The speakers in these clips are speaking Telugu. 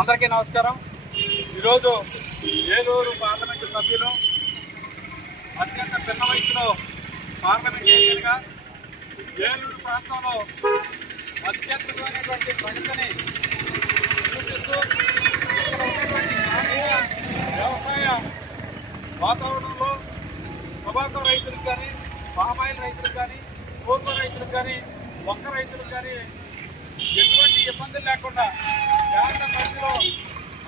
అందరికీ నమస్కారం. ఈరోజు ఏలూరు పార్లమెంటు సభ్యులు అత్యంత చిన్న వయసులో పార్లమెంటేరియన్గా ఏలూరు ప్రాంతంలో అత్యద్భుతమైనటువంటి ప్రగతిని చూపిస్తూ ఇక్కడ ఉన్నటువంటి గ్రామీణ వ్యవసాయ వాతావరణంలో టొబాకో రైతులకు కానీ, పామాయిల్ రైతులకు కానీ, కోకో రైతులకు కానీ, ఒక్క రైతులకు కానీ ఎటువంటి ఇబ్బందులు లేకుండా పేద పరిధిలో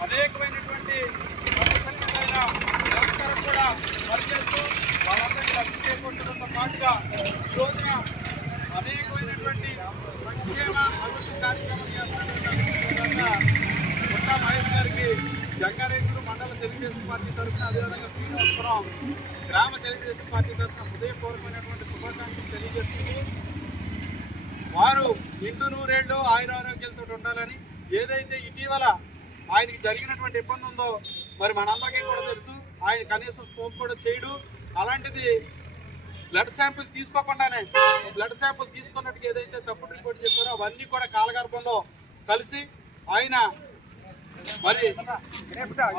అనేకమైనటువంటి సమస్యలపైన నిరంతరం కూడా పనిచేస్తూ వాళ్ళందరికీ లబ్ధి చేకూర్చడంతో పాటుగా ఈ రోజున అనేకమైనటువంటి సంక్షేమ అభివృద్ధి కార్యక్రమం చేస్తున్నటువంటి గుట్టా మహేష్ గారికి జంగారెడ్డి మండల తెలుగుదేశం పార్టీ తరఫున, అదేవిధంగా శ్రీనివాసపురం గ్రామ తెలుగుదేశం పార్టీ తరఫున హృదయపూర్వకమైనటువంటి శుభాకాంక్షలు తెలియజేస్తుంది. వారు నిండు నూరేళ్లు ఆయురారోగ్యాలతో ఉండాలని, ఏదైతే ఇటీవల ఆయనకి జరిగినటువంటి ఇబ్బంది ఉందో మరి మనందరికీ కూడా తెలుసు. ఆయన కనీసం స్మోక్ కూడా చేయడు. అలాంటిది బ్లడ్ శాంపుల్ తీసుకోకుండానే బ్లడ్ శాంపుల్ తీసుకున్నట్టుగా ఏదైతే తప్పుడు రిపోర్ట్ చెప్పారో అవన్నీ కూడా కాలగర్భంలో కలిసి ఆయన మరి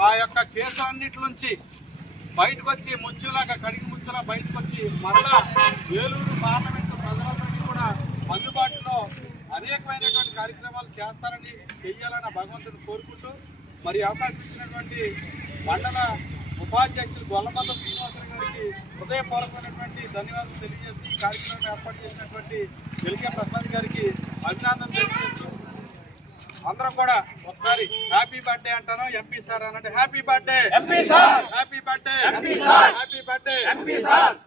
ఆ యొక్క కేసు అన్నిటి నుంచి బయటకు వచ్చి ముచ్చులాగా కడిగి ముచ్చులా బయటకు వచ్చి మరలా ఏలూరు పార్లమెంటు ప్రజలందరికీ కూడా అందుబాటులో అనేకమైనటువంటి కార్యక్రమాలు చేస్తారని, చెయ్యాలని భగవంతుని కోరుకుంటూ మరి అవకాశం ఇచ్చినటువంటి మండల ఉపాధ్యక్షులు గొల్లమల్ల శ్రీనివాసరావు గారికి హృదయపూర్వకమైనటువంటి ధన్యవాదాలు తెలియజేసి ఈ కార్యక్రమం ఏర్పాటు చేసినటువంటి ఎల్కే ప్రసాద్ గారికి అభినందన తెలియజేస్తూ అందరం కూడా ఒకసారి హ్యాపీ బర్త్డే అంటాను. ఎంపీ సార్ అనంటే happy birthday MP sir, happy birthday MP sir, happy birthday MP sir.